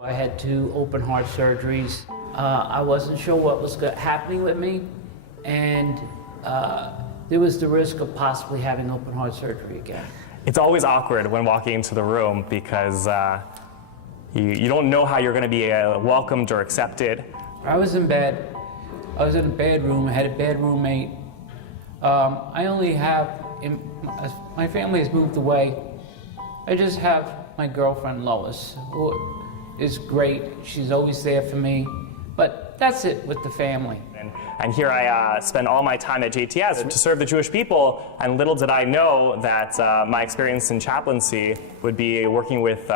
I had 2 open heart surgeries. I wasn't sure what was happening with me, and there was the risk of possibly having open heart surgery again. It's always awkward when walking into the room because you don't know how you're going to be welcomed or accepted. I was in bed. I was in a bad room. I had a bad roommate. I only have, my family has moved away. I just have my girlfriend Lois, who is great. She's always there for me. But that's it with the family. And here I spend all my time at JTS to serve the Jewish people, and little did I know that my experience in chaplaincy would be working with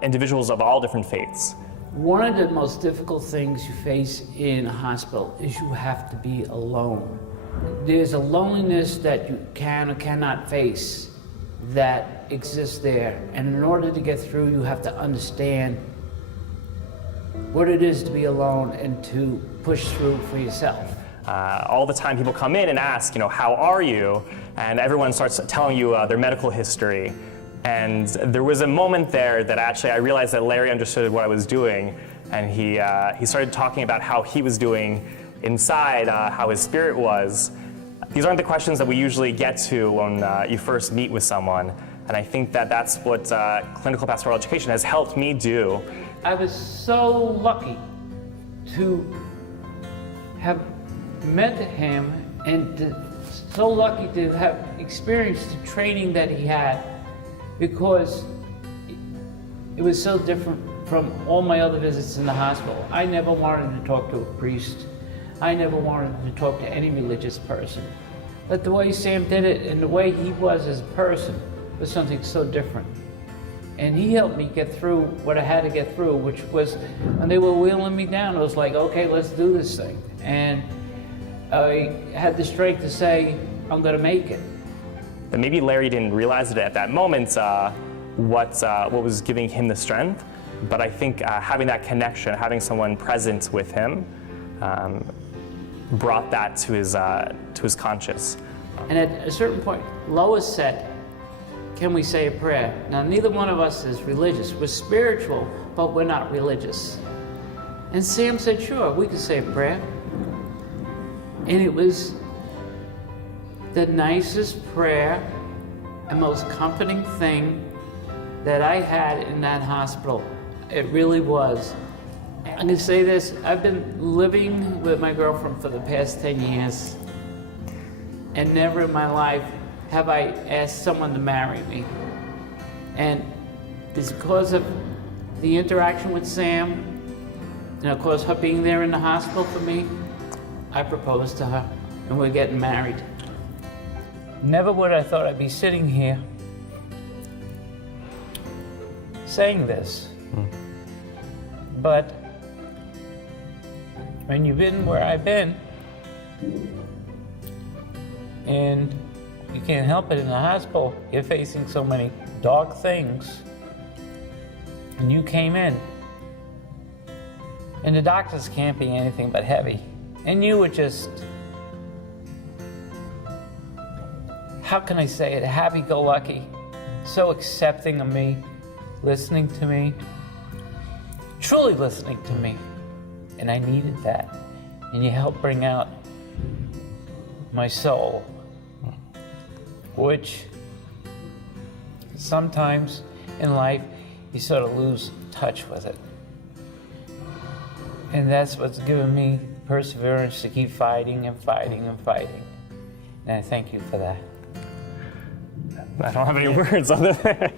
individuals of all different faiths. One of the most difficult things you face in a hospital is you have to be alone. There's a loneliness that you can or cannot face that exists there. And in order to get through, you have to understand what it is to be alone and to push through for yourself. All the time people come in and ask, how are you? And everyone starts telling you their medical history. And there was a moment there that actually I realized that Larry understood what I was doing, and he started talking about how he was doing inside, how his spirit was. These aren't the questions that we usually get to when you first meet with someone, and I think that that's what clinical pastoral education has helped me do. I was so lucky to have met him and so lucky to have experienced the training that he had, because it was so different from all my other visits in the hospital. I never wanted to talk to a priest. I never wanted to talk to any religious person. But the way Sam did it and the way he was as a person was something so different. And he helped me get through what I had to get through, which was, when they were wheeling me down, it was like, okay, let's do this thing. And I had the strength to say, I'm gonna make it. And maybe Larry didn't realize it at that moment, what was giving him the strength. But I think having that connection, having someone present with him, brought that to his conscious. And at a certain point, Lois said, can we say a prayer? Now, neither one of us is religious. We're spiritual, but we're not religious. And Sam said, sure, we could say a prayer. And it was the nicest prayer and most comforting thing that I had in that hospital. It really was. I'm gonna say this, I've been living with my girlfriend for the past 10 years, and never in my life have I asked someone to marry me. And it's because of the interaction with Sam, and of course her being there in the hospital for me, I proposed to her, and we're getting married. Never would I thought I'd be sitting here saying this. But when you've been where I've been, and you can't help it in the hospital, you're facing so many dark things, and you came in, and the doctors can't be anything but heavy, and you were just, how can I say it, happy-go-lucky, so accepting of me, listening to me, truly listening to me. And I needed that. And you helped bring out my soul, which sometimes in life you sort of lose touch with it. And that's what's given me perseverance to keep fighting and fighting and fighting. And I thank you for that. I don't have any words other than